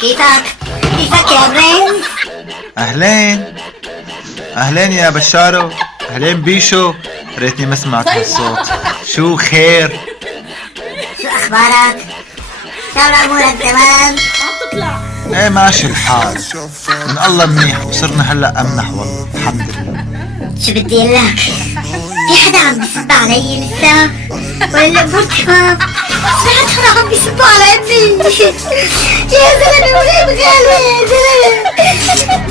كيفك؟ كيفك يا برنس؟ اهلين اهلين يا بشارو، اهلين بيشو. ريتني ما سمعت هالصوت. شو خير؟ شو اخبارك؟ شلون امورك تمام؟ ايه ماشي الحال، من الله منيح، وصرنا هلا امنح والله الحمد لله. شو بدي اقول لك؟ في حدا عم بيسب علي لسه؟ ولا الامور تمام؟ سمعت عم بيسبوا على امي. يا زلمه وين قالوا يا زلمه؟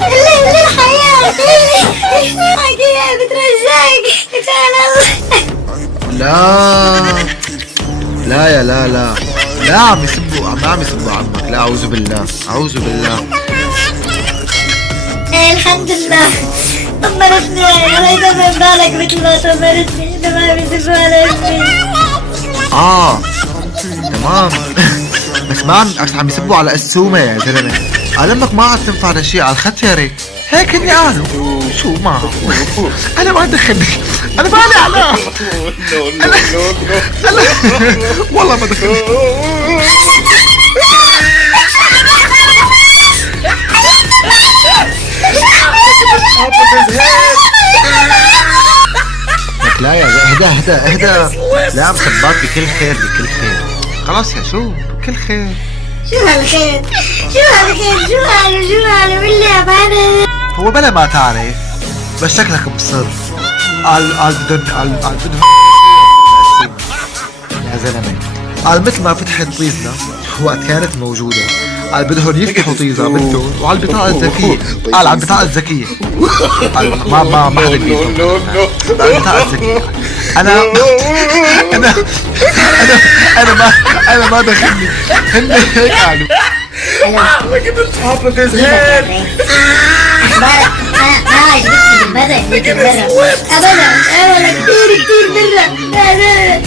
اللي الحياه حكيها بترجاك مشان الله. لا يا لا عم يسبوا عمك، لا اعوذ بالله اعوذ بالله. ايه الحمد لله طمنتني، الله يدمر بالك مثل ما طمنتني انه ما بيسبوا على امي. تمام. بس عم يسبوا على السومة يا زلمة. قال امك ما عاد تنفع لشيء على الختيرة، هيك هني قالوا. شو ما انا ما دخلني، انا مالي على أنا والله ما دخلني. لك لا يا اهدى. لا مسبات بكل خير بكل خير. خلاص يا شو كل خير. شو هالخير شو قالوا بالله يا بابا. هو بلا ما تعرف، بس شكلك مصر. قال بدهم يا زلمه. قال مثل ما فتحت طيزنا وقت كانت موجوده، قال بدهم يفتحوا طيزة بدهم وعلى البطاقة الذكية. قال على البطاقة الذكية. قال ما حدا بيفهم. على البطاقة الذكية. أنا ما دخلني، هن هيك قالوا. اخبارك؟ ما عجبتني بالمرة ابدا كثير مرة.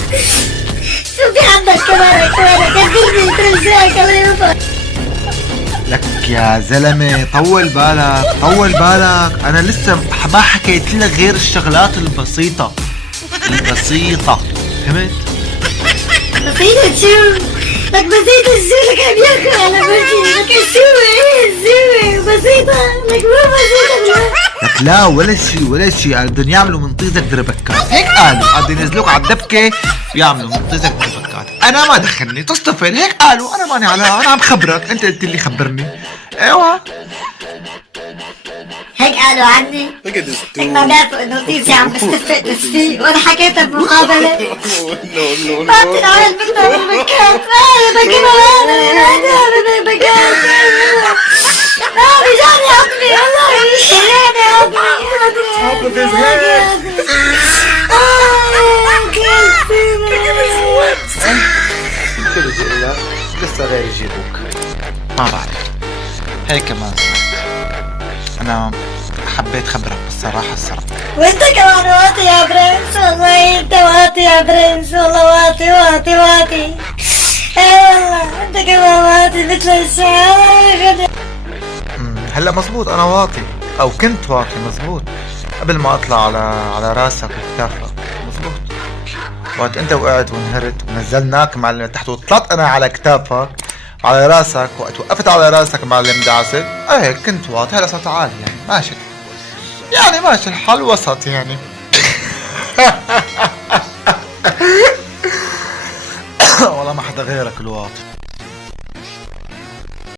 شو في عندك كمان كبرني ترجاك الله يوفقك. لك يا زلمة طول بالك، أنا لسه ما حكيت لك غير الشغلات البسيطة. فهمت؟ بسيطة شو؟ لك بسيطة شو؟ لك عم ياكل على وجهي. لك شو ايه بسيطة؟ لك مو بسيطة. لك لا ولا شيء. قال بدهم يعملوا من طيزك دربكات، هيك قالوا. بدهم ينزلوك على الدبكة ويعملوا من طيزك دربكات. أنا ما دخلني تصطفل، هيك قالوا. أنا ماني على، أنا عم خبرك، أنت قلت لي خبرني. أيوه هيك قالوا عني. هيك ما بيعرفوا انه طيزي عم بستفق تسفيق وانا حكيتها بمقابلة. ما بتنعمل منها بالمكان. بكات بيجاني عظمي والله بيجاني عظمي. شو بدي اقول لك؟ لسه غير يجيبوك، ما بعرف. هيك كمان سمعت. انا حبيت خبرك بالصراحة الصراحة. وانت كمان واطي يا برنس، والله انت واطي يا برنس، والله واطي. اي والله انت كمان واطي مثل الشعر. هلا مزبوط، انا واطي او كنت واطي مزبوط قبل ما اطلع على راسك وكتافك. مزبوط. وقت انت وقعت وانهرت ونزلناك معلم تحت وطلعت انا على كتافك على راسك، وقت وقفت على راسك معلم دعست، ايه كنت واطي. هلا صوت عالي يعني ماشي الحال وسط يعني. والله ما حدا غيرك الواطي.